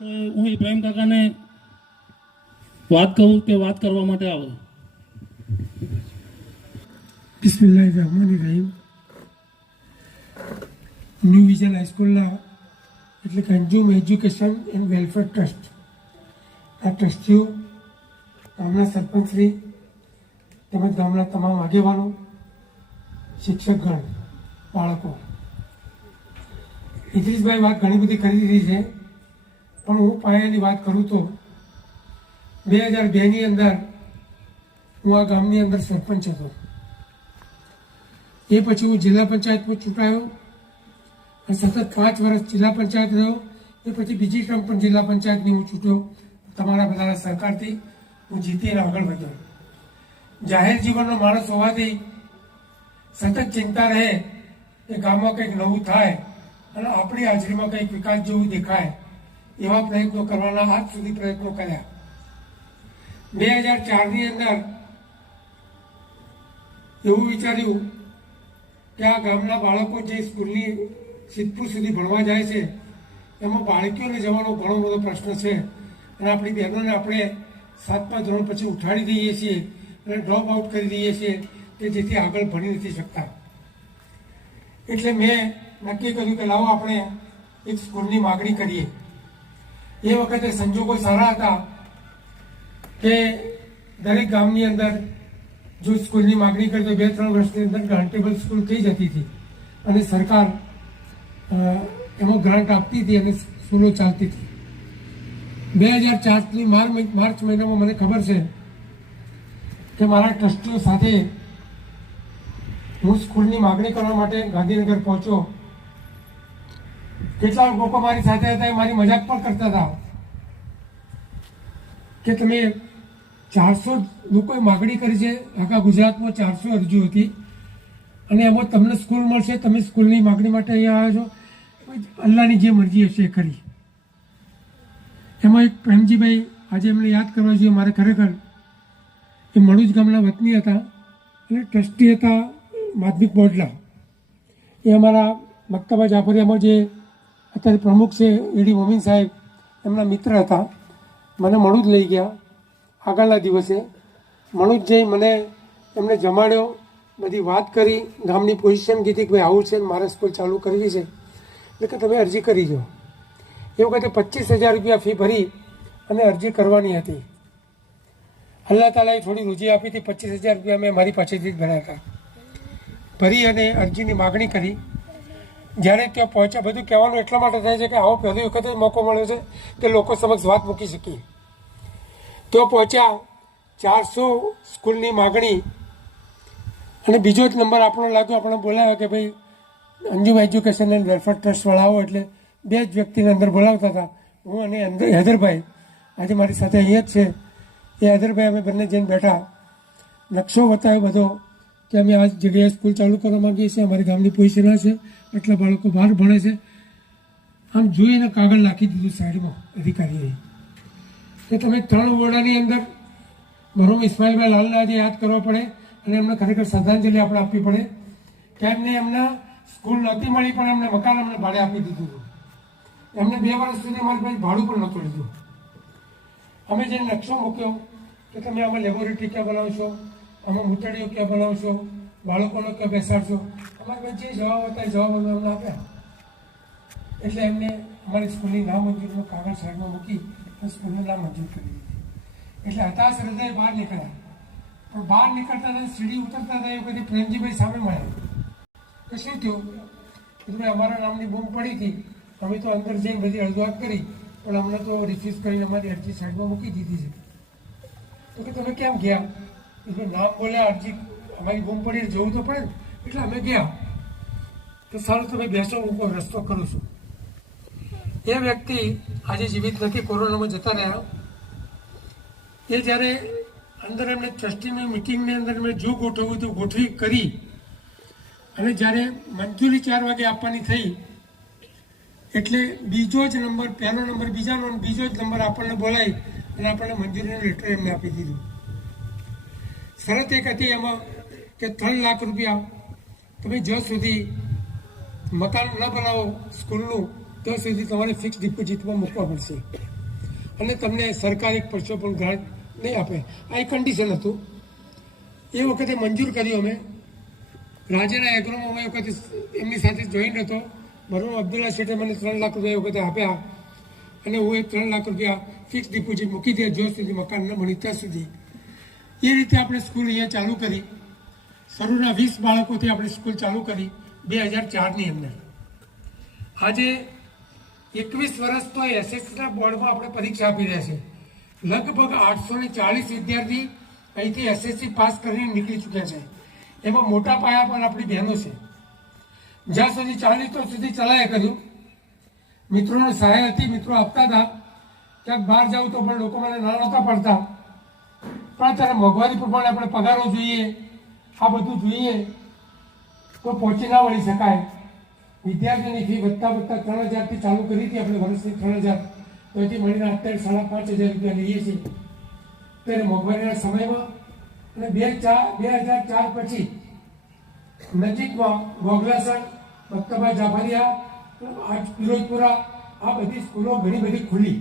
તો હું ઇબ્રાહિમ કાકાને વાત કહું કે વાત કરવા માટે આવો. બિસ્મિલ્લાહિર્રહમાનિર્રહીમ. ન્યૂ વિઝન હાઈસ્કૂલના એટલે કે Anjum education and welfare trust આ ટ્રસ્ટીઓ, ગામના સરપંચશ્રી તેમજ ગામના તમામ આગેવાનો, શિક્ષકગણ, બાળકો. ઇદ્રીસભાઈ વાત ઘણી બધી કરી દીધી છે, પણ હું પાયાની વાત કરું તો 2002ની અંદર હું આ ગામની અંદર સરપંચ હતો. એ પછી હું જિલ્લા પંચાયતમાં ચૂંટાયો અને સતત 5 વર્ષ જિલ્લા પંચાયત રહ્યો. એ પછી બીજી ટર્મ પણ જિલ્લા પંચાયતની હું ચૂંટ્યો. તમારા બધાના સહકારથી હું જીતીને આગળ વધ્યો. જાહેર જીવનનો માણસ હોવાથી સતત ચિંતા રહે કે ગામમાં કંઈક નવું થાય અને આપણી હાજરીમાં કંઈક વિકાસ જેવું દેખાય, એવા પ્રયત્નો કરવાના આજ સુધી પ્રયત્નો કર્યા. 2004ની અંદર એવું વિચાર્યું કે આ ગામના બાળકો જે સ્કૂલની સિદ્ધપુર સુધી ભણવા જાય છે એમાં બાળકીઓને જવાનો ઘણો બધો પ્રશ્ન છે અને આપણી બહેનોને આપણે 7મા ધોરણ પછી ઉઠાડી દઈએ છીએ અને ડ્રોપ આઉટ કરી દઈએ છીએ કે જેથી આગળ ભણી નથી શકતા. એટલે મેં નક્કી કર્યું કે લાવો આપણે એક સ્કૂલની માગણી કરીએ. એ વખતે સંજોગો સારા હતા કે દરેક ગામની અંદર જો સ્કૂલની માગણી કરી તો 2-3 વર્ષની અંદર ગ્રાન્ટેબલ સ્કૂલ થઈ જતી હતી અને સરકાર એમાં ગ્રાન્ટ આપતી હતી અને સ્કૂલો ચાલતી હતી. 2004ની માર્ચ મહિનામાં મને ખબર છે કે મારા ટ્રસ્ટીઓ સાથે હું સ્કૂલની માગણી કરવા માટે ગાંધીનગર પહોંચ્યો. કેટલાક લોકો મારી સાથે હતા, એ મારી મજાક પણ કરતા હતા કે તમે 400 લોકોએ માગણી કરી છે, આખા ગુજરાતમાં 400 અરજીઓ હતી અને એમાં તમને સ્કૂલ મળશે, તમે સ્કૂલની માગણી માટે અહીંયા આવ્યા છો, અલ્લાહની જે મરજી હશે એ કરી. એમાં એક પ્રેમજીભાઈ, આજે એમને યાદ કરવા જોઈએ મારે ખરેખર, એ મણુજ ગામના વતની હતા અને ટ્રસ્ટી હતા માધ્યમિક બોર્ડના. એ અમારા મક્તબા જાફરિયામાં જે અત્યારે પ્રમુખ છે એડી મોમીન સાહેબ, એમના મિત્ર હતા. મને મણુજ લઈ ગયા. આગળના દિવસે મણુજ જઈ મને એમને જમાડ્યો, બધી વાત કરી, ગામની પોઝિશન કીધી કે ભાઈ આવું છે, મારે સ્કૂલ ચાલુ કરવી છે એટલે કે તમે અરજી કરી જાઓ. એ વખતે 25,000 રૂપિયા ફી ભરી અને અરજી કરવાની હતી. અલ્લાહ તાલાએ થોડી રોજી આપી હતી. 25,000 રૂપિયા મેં મારી પાસેથી જ ભર્યા હતા. ભરી અને અરજીની માગણી કરી. જ્યારે ત્યાં પહોંચ્યા, બધું કહેવાનું એટલા માટે થાય છે કે આવો પહેલી વખતે મોકો મળ્યો છે કે લોકો સમક્ષ વાત મૂકી શકીએ. તો પહોંચ્યા, 400 સ્કૂલની માગણી અને બીજો જ નંબર આપણો લાગ્યો. આપણે બોલાવ્યો કે ભાઈ અંજુમ એજ્યુકેશન એન્ડ વેલફેર ટ્રસ્ટવાળા આવો, એટલે 2 જ વ્યક્તિને અંદર બોલાવતા હતા, હું અને હૈદરભાઈ. આજે મારી સાથે અહીંયા જ છે એ હૈદરભાઈ. અમે બંને જઈને બેઠા, નકશો બતાવ્યો બધો કે અમે આ જગ્યાએ સ્કૂલ ચાલુ કરવા માગીએ છીએ, અમારી ગામની પોઝિશન આ છે, એટલા બાળકો બહાર ભણે છે. આમ જોઈને કાગળ નાખી દીધું સાઈડમાં અધિકારીએ કે તમે 3 ઓરડાની અંદર મરહુમ ઇસ્માઇલભાઈ લાલને આજે યાદ કરવા પડે અને એમને ખરેખર શ્રદ્ધાંજલિ આપણે આપવી પડે કે એમને એમના સ્કૂલ નહોતી મળી પણ એમને મકાન અમને ભાડે આપી દીધું હતું. એમને 2 વર્ષ સુધી અમારી પાસે ભાડું પણ નહોતું લીધું. અમે જે નકશો મૂક્યો કે તમે આમાં લેબોરેટરી ક્યાં બનાવશો, આમાં મૂતળીઓ ક્યાં બનાવશો, બાળકોનો ક્યાં બેસાડશો, અમારી પાસે જે જવાબ હતા એ જવાબ અમે અમને આપ્યા. એટલે એમને અમારી સ્કૂલની નામંજૂરીનો કાગળ સાઈડમાં મૂકી અને સ્કૂલને નામંજૂર કરી દીધી. એટલે હતાશ હૃદય બહાર નીકળ્યા. પણ બહાર નીકળતા હતા, સીડી ઉતરતા હતા, એ વખતે પ્રેમજીભાઈ સામે મળ્યા. તો શું થયું? ભાઈ અમારા નામની બૂમ પડી હતી, અમે તો અંદર જઈને બધી રજૂઆત કરી પણ અમને તો રિફ્યુઝ કરીને અમારી અરજી સાઈડમાં મૂકી દીધી છે. તો કે તમે કેમ ગયા? એટલે નામ બોલ્યા, અરજી અમારી બૂમ પડી, જવું તો પડે ને, એટલે અમે ગયા. તો સારું તમે બેસો, હું રસ્તો કરું છું. એ વ્યક્તિ આજે જીવિત નથી, કોરોનામાં જતા રહ્યા. એ જ્યારે અંદર એમને ટ્રસ્ટીની મિટિંગની અંદર એમને જો ગોઠવવું તો ગોઠવી કરી અને જ્યારે મંજૂરી 4 વાગે આપવાની થઈ એટલે બીજો જ નંબર, પહેલો નંબર બીજાનો, બીજો જ નંબર આપણને બોલાવી અને આપણને મંજૂરીનું લેટર એમને આપી દીધું. શરત એક હતી એમાં કે 3 લાખ રૂપિયા તમે જ્યાં સુધી મકાન ન બનાવો સ્કૂલનું ત્યાં સુધી તમારે ફિક્સ ડિપોઝિટમાં મૂકવા પડશે અને તમને સરકાર 1% પણ ગ્રાન્ટ નહીં આપે. આ એક કન્ડિશન હતું. એ વખતે મંજૂર કર્યું અમે. રાજેના એગ્રોમાં અમે વખતે એમની સાથે જોઈન્ટ હતો. મરહુમ અબ્દુલ્લા શેઠે મને 3 લાખ રૂપિયા એ વખતે આપ્યા અને હું એ 3 લાખ રૂપિયા ફિક્સ ડિપોઝિટ મૂકી દે જો સુધી મકાન ન બની ત્યાં સુધી. એ રીતે આપણે સ્કૂલ અહીંયા ચાલુ કરી. શરૂના 20 બાળકોથી આપણે સ્કૂલ ચાલુ કરી 2004ની અંદર. આજે 21 વર્ષ તો એસએસસીના બોર્ડમાં આપણે પરીક્ષા આપી રહ્યા છે. લગભગ 840 વિદ્યાર્થી અહીંથી એસએસસી પાસ કરીને નીકળી ચૂક્યા છે. એમાં મોટા પાયા પર આપણી બહેનો છે. જ્યાં સુધી 40 તો સુધી ચલાયા કર્યું. મિત્રોનો સહાય હતી, મિત્રો આપતા હતા. ક્યાંક બહાર જાઉં તો પણ લોકો મને ના નહોતા પડતા. પણ અત્યારે મોંઘવારી પ્રમાણે આપણે પગારો જોઈએ, આ બધું જોઈએ તો પહોંચી ના વળી શકાય. વિદ્યાર્થીની ફી વધતા 3,000થી ચાલુ કરી હતી આપણે વર્ષની 3,000, તો એથી મળીને અત્યારે 5,500 રૂપિયા લઈએ છીએ. ત્યારે મોંઘવારીના સમયમાં અને 2004 પછી નજીકમાં ગોગલાસણ, મક્તબા જાફરિયા, ફિરોજપુરા આ બધી સ્કૂલો ઘણી બધી ખુલી.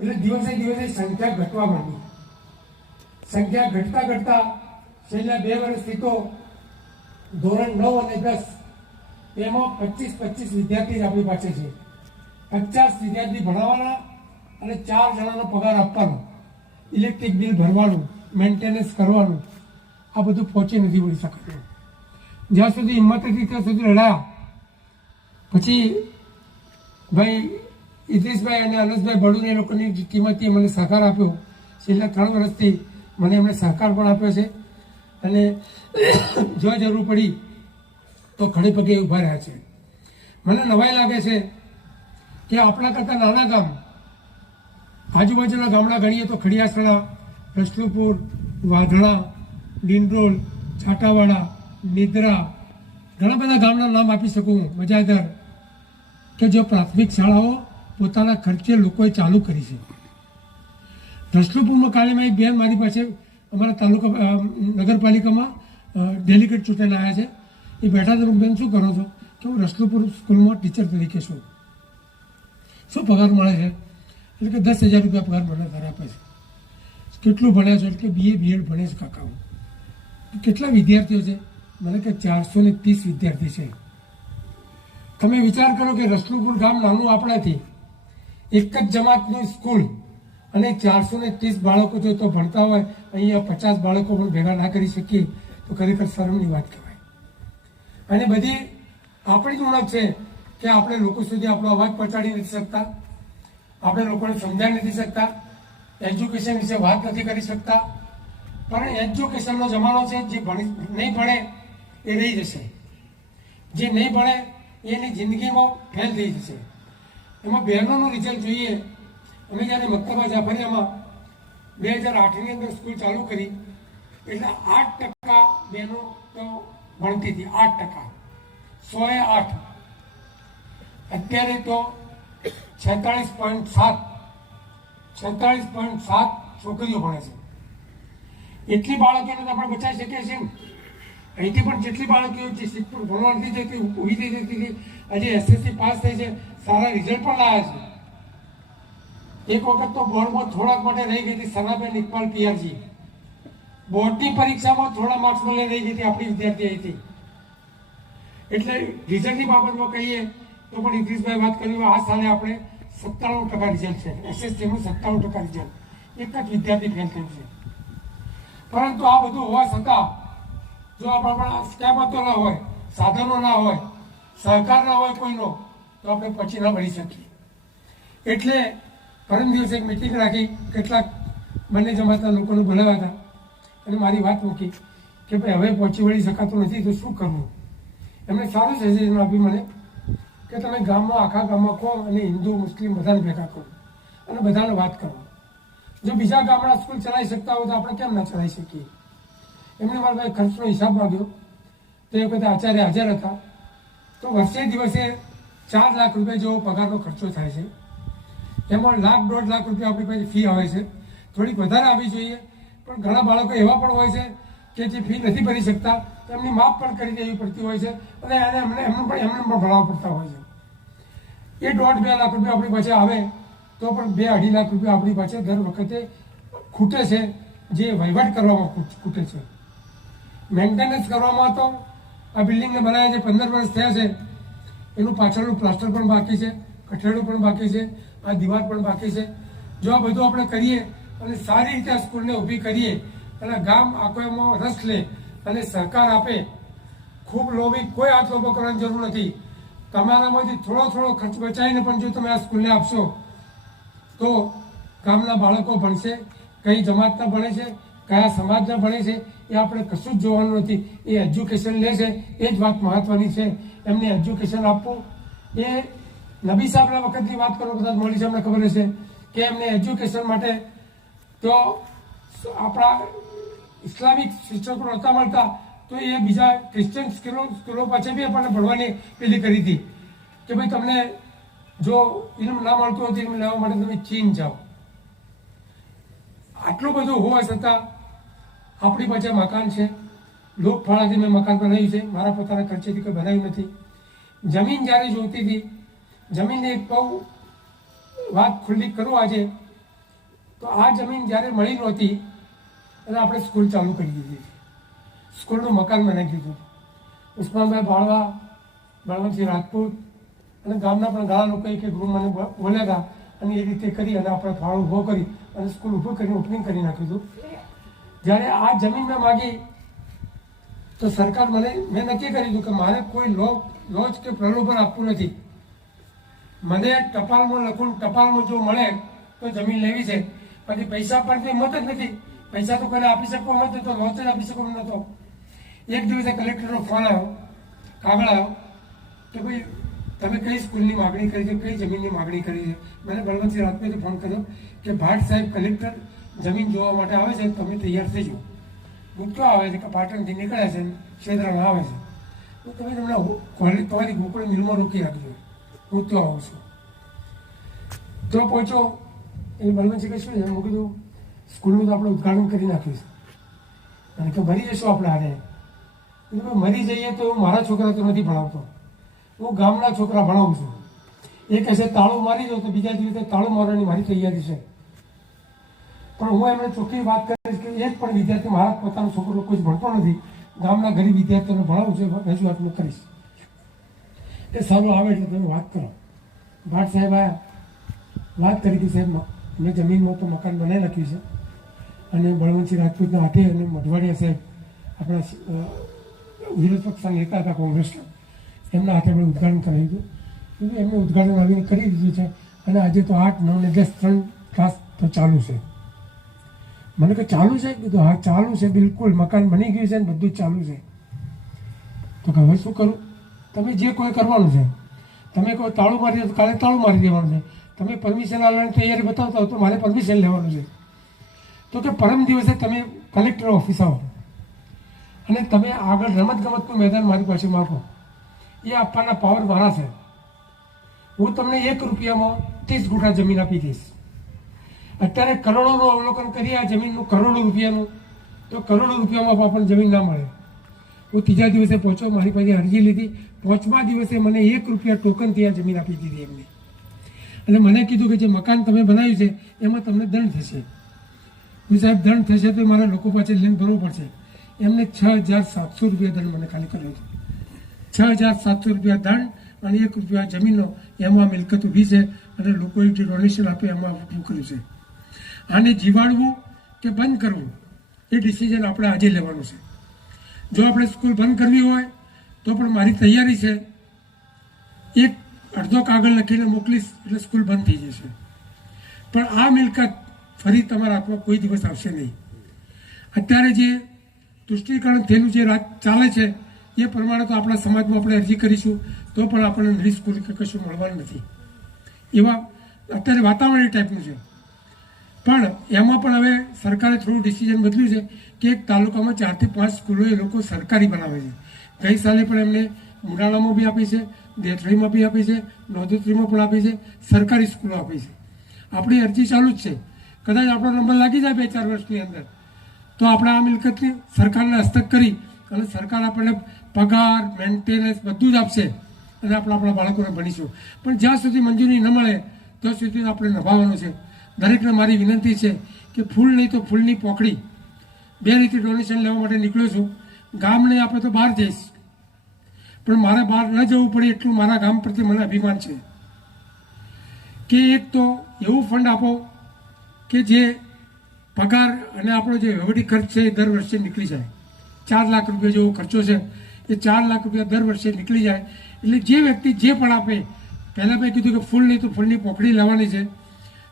એટલે દિવસે દિવસે સંખ્યા ઘટવા માંડી. સંખ્યા ઘટતા છેલ્લા 2 વર્ષથી તો ધોરણ 9 અને 10 એમાં 25 વિદ્યાર્થી જ આપણી પાસે છે. 50 વિદ્યાર્થી ભણાવવાના અને 4 જણાનો પગાર આપવાનો, ઇલેક્ટ્રિક બિલ ભરવાનું, મેન્ટેનન્સ કરવાનું, આ બધું પહોંચી નથી વળી શકાતું. જ્યાં સુધી હિંમત હતી ત્યાં સુધી લડાયા. પછી ભાઈ ઇદ્રીસભાઈ અને અનસભાઈ બળુન એ લોકોની ટીમથી મને સહકાર આપ્યો. છેલ્લા 3 વર્ષથી મને એમણે સહકાર પણ આપ્યો છે અને જો જરૂર પડી તો ખડે પગે ઊભા રહ્યા છે. મને નવાઈ લાગે છે કે આપણા કરતાં નાના ગામ, આજુબાજુના ગામડા ગણીએ તો ખડિયાસણા, રસલુપુર, વાધણા, ડિંડોલ, છાટાવાડા, નિદ્રા, ઘણા બધા ગામના નામ આપી શકું, મજાદર, કે જે પ્રાથમિક શાળાઓ પોતાના ખર્ચે લોકોએ ચાલુ કરી છે. રસલુપુરમાં કાલે એક બેન મારી પાસે અમારા તાલુકા નગરપાલિકામાં ડેલિગેટ ચૂંટાઈને આવ્યા છે. એ બેઠા તો બેન શું કરો છો? કે હું રસલુપુર સ્કૂલમાં ટીચર તરીકે છું. શું પગાર મળે છે? એટલે કે 10,000 રૂપિયા પગાર મને ઘરે આપે છે. કેટલું ભણ્યા છો? એટલે કે BA BEd ભણે છે કાકા હું. કેટલા વિદ્યાર્થીઓ છે? મને કે 430 વિદ્યાર્થી છે. તમે વિચાર કરો કે રસલુપુર ગામ નાનું આપણાથી, એક જ જમાતની સ્કૂલ અને 430 બાળકો જો તો ભણતા હોય, અહીંયા 50 બાળકો પણ ભેગા ના કરી શકીએ તો ખરેખર શરમની વાત કહેવાય. અને બધી આપણી જ ઉણપ છે કે આપણે લોકો સુધી આપણો અવાજ પહોંચાડી નથી શકતા, આપણે લોકોને સમજાવી નથી શકતા, એજ્યુકેશન વિશે વાત નથી કરી શકતા. પણ એજ્યુકેશનનો જમાનો છે. જે નહીં ભણે એ રહી જશે, જે નહીં ભણે એની જિંદગીમાં ફેલ થઈ જશે. એમાં બહેનોનું રિઝલ્ટ જોઈએ. અમે જ્યારે મક્તબા જાફરિયામાં 2008ની અંદર સ્કૂલ ચાલુ કરી એટલે 8% બહેનો તો ભણતી હતી. 8%, 100એ 8. અત્યારે તો 46.7 છોકરીઓ ભણે છે. એટલી બાળકીઓને આપણે બચાવી શકીએ છીએ. અહીંથી પણ જેટલી બાળકીઓ જે સીટ પર ભણવા નથી જતી, ઊભી થઈ જતી હતી, આજે એસએસસી પાસ થઈ છે, સારા રિઝલ્ટ પણ લાવ્યા છે. એક વખત તો બોર્ડમાં થોડાક માટે રહી ગઈ હતી સનાબેન ઇકબાલ PRજી. બોર્ડની પરીક્ષામાં થોડા માર્ક્સ મળે રહી ગઈ હતી આપણી વિદ્યાર્થી અહીંથી. એટલે રિઝલ્ટની બાબતમાં કહીએ તો પણ ઇદ્રીસભાઈ વાત કરી, આ સાલે આપણે 97% રિઝલ્ટ છે. એસએસસીનું 97% રિઝલ્ટ. એક જ વિદ્યાર્થી ફેલ થયું છે. પરંતુ આ બધું હોવા છતાં જો આપણા સ્કેમતો ના હોય, સાધનો ના હોય, સહકાર ના હોય કોઈનો, તો આપણે પછી ના ભણી શકીએ. એટલે પરમ દિવસે એક મિટિંગ રાખી, કેટલાક બંને જમાતના લોકોને બોલાવ્યા હતા અને મારી વાત મૂકી કે ભાઈ હવે પહોંચી વળી શકાતું નથી તો શું કરવું. એમણે સારું સજેશન આપ્યું મને કે તમે ગામમાં, આખા ગામમાં કહો અને હિન્દુ મુસ્લિમ બધાને ભેગા કરો અને બધાને વાત કરો. જો બીજા ગામડા સ્કૂલ ચલાવી શકતા હોય તો આપણે કેમ ના ચલાવી શકીએ. એમને મારા ભાઈ ખર્ચનો હિસાબ માંગ્યો. તે વખતે આચાર્ય હાજર હતા. તો વર્ષે દિવસે 4 લાખ રૂપિયા જેવો પગારનો ખર્ચો થાય છે. એમાં 1,00,000-1.5 લાખ રૂપિયા આપણી પાસે ફી આવે છે. થોડીક વધારે આવી જોઈએ, પણ ઘણા બાળકો એવા પણ હોય છે કે જે ફી નથી ભરી શકતા, એમની માફ પણ કરી દેવી પડતી હોય છે અને એમને પણ ભણાવવા પડતા હોય છે. એ 1.5-2 લાખ રૂપિયા આપણી પાસે આવે તો પણ 2-2.5 લાખ રૂપિયા આપણી પાસે દર વખતે ખૂટે છે, જે વહીવટ કરવામાં ખૂટે છે. મેન્ટેનન્સ કરવામાં તો આ બિલ્ડિંગને બનાવ્યા છે 15 વર્ષ થયા છે, એનું પાછળનું પ્લાસ્ટર પણ બાકી છે, કઠેડું પણ બાકી છે, આ દીવાલ પણ બાકી છે. જો આ બધું આપણે કરીએ અને સારી રીતે આ સ્કૂલને ઊભી કરીએ અને ગામ આખો એમાં રસ લે અને સહકાર આપે, ખૂબ લોભી કોઈ હાથ લોભો કરવાની જરૂર નથી. તમારામાંથી થોડો ખર્ચ બચાવીને પણ જો તમે આ સ્કૂલને આપશો તો ગામના બાળકો ભણશે, કઈ જમાતના ભણે છે, કયા સમાજના ભણે છે, એ આપણે કશું જ જોવાનું નથી. એ એજ્યુકેશન લે છે, એ જ વાત મહત્વની છે. એમને એજ્યુકેશન આપવું એ નબી સાહેબના વખતની વાત કરો, કદાચ મોદી સાહેબને ખબર હશે કે એમને એજ્યુકેશન માટે તો આપણા ઇસ્લામિક શિક્ષકો નહોતા મળતા, તો એ બીજા ક્રિશ્ચિયન સ્કૂલો પાછળ બી આપણને ભણવાની પેલી કરી હતી કે ભાઈ તમને જો ઇલ્મ ના મળતું હોય તો ઇલ્મ લેવા માટે તમે ચીન જાઓ. આટલું બધું હોવા છતાં આપણી પાસે મકાન છે, લોકફાળાથી મેં મકાન બનાવ્યું છે, મારા પોતાના ખર્ચેથી કોઈ બનાવ્યું નથી. જમીન જ્યારે જોઈતી હતી, જમીનને એક બહુ વાત ખુલ્લી કરું આજે, તો આ જમીન જ્યારે મળી નહોતી અને આપણે સ્કૂલ ચાલુ કરી દીધી, સ્કૂલનું મકાન બનાવી દીધું. ઉસ્માનભાઈ બાળવા, બળવંતસિંહ રાજપૂત અને ગામના પણ ઘણા લોકો એક રૂમ મને બોલ્યા હતા અને એ રીતે કરી અને આપણે ફાળો ઊભો કરી અને સ્કૂલ ઊભું કરીને ઓપનિંગ કરી નાખ્યું હતું. જ્યારે આ જમીન મેં માગી તો સરકાર મેં નક્કી કરી દીધું કે મારે કોઈ લોજ કે પ્રલોભન આપવું નથી. મને ટપાલમાં લખું, ટપાલમાં જો મળે તો જમીન લેવી છે, પછી પૈસા પણ કોઈ મત જ નથી. પૈસા તો કોઈને આપી શકવો હોય તો લોચ જ આપી શકવો નહોતો. એક દિવસે કલેક્ટરનો ફોન આવ્યો, કાગળ આવ્યો કે ભાઈ તમે કઈ સ્કૂલની માગણી કરી છે, કઈ જમીનની માગણી કરી છે. મને બળવંતસિંહ રાજપૂતે ફોન કર્યો કે ભાટ સાહેબ કલેક્ટર જમીન જોવા માટે આવે છે, તમે તૈયાર થઈ જાઓ. ગુટકો આવે છે કે પાટણથી નીકળે છે, શેદરામાં આવે છે, તો તમે તમારી ગોકુળ મિલમાં રોકી રાખજો, હું તો આવું છું. તો પહોંચ્યો એ બળવંતસિંહ શું છે, હું કીધું સ્કૂલનું તો આપણે ઉદ્ઘાટન કરી નાખ્યું છે અને કે મરી જશું આપણે હારે. મરી જઈએ તો હું મારા છોકરા તો નથી ભણાવતો, હું ગામના છોકરા ભણાવું છું. એ કહેશે તાળું મારી દો તો બીજા દિવસે તાળું મારવાની મારી તૈયારી છે. પણ હું એમને ચોખ્ખી વાત કરીશ કે એક પણ વિદ્યાર્થી મારા પોતાનો છોકરો કોઈ જ ભણતો નથી, ગામના ગરીબ વિદ્યાર્થીઓને ભણાવું છું, રજૂઆત હું કરીશ. એ સારું આવે એટલે તમે વાત કરો. ભાટ સાહેબ આવ્યા, વાત કરી હતી, સાહેબ મેં જમીનમાં તો મકાન બનાવી નાખ્યું છે અને બળવંતસિંહ રાજપૂતના હાથે અને મઢવાડિયા સાહેબ આપણા વિરોધ પક્ષના નેતા હતા કોંગ્રેસના, એમના હાથે આપણે ઉદ્ઘાટન કરાવ્યું હતું. એમને ઉદ્ઘાટન આવીને કરી દીધું છે અને આજે તો 8, 9 ને 10 3 ક્લાસ તો ચાલુ છે. મને કે ચાલુ છે, કીધું હા ચાલુ છે, બિલકુલ મકાન બની ગયું છે ને બધું જ ચાલુ છે. તો કે હવે શું કરું? તમે જે કોઈ કરવાનું છે, તમે કોઈ તાળું મારી દો તો કાલે તાળું મારી દેવાનું છે. તમે પરમિશન આવવાની તૈયારી બતાવતા હો તો મારે પરમિશન લેવાનું છે. તો કે પરમ દિવસે તમે કલેક્ટર ઓફિસ આવો અને તમે આગળ રમતગમતનું મેદાન મારી પાસે માગો, એ આપવાના પાવર મારા છે. હું તમને 1 રૂપિયામાં 30 ગુંઠા જમીન આપી દઈશ. અત્યારે કરોડોનું અવલોકન કરીએ આ જમીનનું, કરોડો રૂપિયાનું, તો કરોડો રૂપિયામાં આપણને જમીન ના મળે. હું 3જા દિવસે પહોંચ્યો, મારી પાસે અરજી લીધી, 5મા દિવસે મને 1 રૂપિયા ટોકનથી આ જમીન આપી દીધી એમને. અને મને કીધું કે જે મકાન તમે બનાવ્યું છે એમાં તમને દંડ થશે. હું સાહેબ દંડ થશે તો મારા લોકો પાસે લઈને ભરવું પડશે. એમને 6,700 રૂપિયા દંડ મને ખાલી કર્યો હતો. 6,700 રૂપિયા દંડ અને 1 રૂપિયા જમીનનો, એમાં મિલકત ઊભી છે અને લોકોએ જે ડોનેશન આપે એમાં ઊભું કર્યું છે. આને જીવાડવું કે બંધ કરવું એ ડિસિઝન આપણે આજે લેવાનું છે. જો આપણે સ્કૂલ બંધ કરવી હોય તો પણ મારી તૈયારી છે. એક અડધો કાગળ લખીને મોકલીશ એટલે સ્કૂલ બંધ થઈ જશે. પણ આ મિલકત ફરી તમારા હાથમાં કોઈ દિવસ આવશે નહીં. અત્યારે જે તુષ્ટિકરણ થયેલું જે રાત ચાલે છે એ પ્રમાણે તો આપણા સમાજમાં આપણે અરજી કરીશું તો પણ આપણને નવી સ્કૂલ કે કશું મળવાનું નથી. એવા અત્યારે વાતાવરણ એ ટાઈપનું છે. પણ એમાં પણ હવે સરકારે થોડું ડિસિઝન બદલ્યું છે કે એક તાલુકામાં 4 થી 5 સ્કૂલો એ લોકો સરકારી બનાવે છે. ગઈ સાલે પણ એમને મુડાણામાં બી આપી છે, દેથળીમાં બી આપી છે, નોંધોત્રીમાં પણ આપી છે, સરકારી સ્કૂલો આપી છે. આપણી અરજી ચાલુ જ છે. કદાચ આપણો નંબર લાગી જાય 2-4 વર્ષની અંદર તો આપણે આ મિલકતની સરકારને હસ્તક કરી અને સરકાર આપણને પગાર, મેન્ટેનન્સ બધું જ આપશે. અને આપણા બાળકોને ભણીશું. પણ જ્યાં સુધી મંજૂરી ન મળે ત્યાં સુધી આપણે નભાવવાનું છે. દરેકને મારી વિનંતી છે કે ફૂલ નહીં તો ફૂલની પોકળી 2 રીતે ડોનેશન લેવા માટે નીકળ્યો છું. ગામ નહીં આપણે તો બહાર જઈશ, પણ મારે બહાર ન જવું પડે એટલું મારા ગામ પ્રત્યે મને અભિમાન છે કે એક તો એવું ફંડ આપો કે જે પગાર અને આપણો જે વહીવટી ખર્ચ છે એ દર વર્ષે નીકળી જાય. 4 લાખ રૂપિયા જેવો ખર્ચો છે એ 4 લાખ રૂપિયા દર વર્ષે નીકળી જાય. એટલે જે વ્યક્તિ જે પણ આપે, પહેલાં મેં કીધું કે ફૂલ નહીં તો ફૂલની પોકળી લેવાની છે.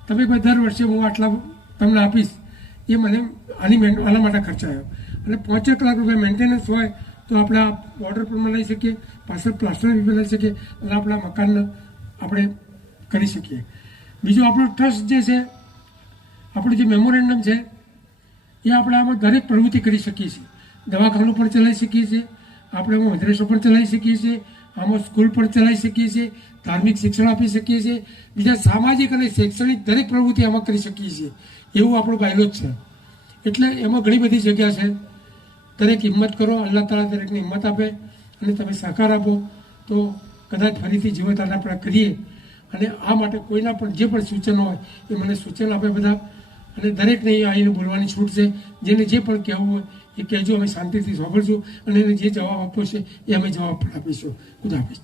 તમે કોઈ દર વર્ષે હું આટલા તમને આપીશ, એ મને આના માટે ખર્ચાયો. અને 5 લાખ રૂપિયા મેન્ટેનન્સ હોય તો આપણે આ બોર્ડર પણ બનાવી શકીએ, પાછળ પ્લાસ્ટર બી બનાવી શકીએ અને આપણા મકાનને આપણે કરી શકીએ. બીજું આપણો ટ્રસ્ટ જે છે, આપણું જે મેમોરેન્ડમ છે એ આપણે આમાં દરેક પ્રવૃત્તિ કરી શકીએ છીએ. દવાખાનું પણ ચલાવી શકીએ છીએ, આપણે આમાં મદ્રેસો પણ ચલાવી શકીએ છીએ, આમાં સ્કૂલ પણ ચલાવી શકીએ છીએ, ધાર્મિક શિક્ષણ આપી શકીએ છીએ, બીજા સામાજિક અને શૈક્ષણિક દરેક પ્રવૃત્તિ આમાં કરી શકીએ છીએ. એવું આપણું બાયલો જ છે. એટલે એમાં ઘણી બધી જગ્યા છે. દરેક હિંમત કરો, અલ્લાહ તાલા દરેકને હિંમત આપે અને તમે સહકાર આપો તો કદાચ ફરીથી જીવતાના આપણે કરીએ. અને આ માટે કોઈના પણ જે પણ સૂચનો હોય એ મને સૂચન આપે બધા. અને દરેકને અહીં આવીને બોલવાની છૂટ છે. જેને જે પણ કહેવું હોય એ કહેજો, અમે શાંતિથી સાંભળશું અને એને જે જવાબ આપવો છે એ અમે જવાબ પણ આપીશું. ખુદા હાફિઝ.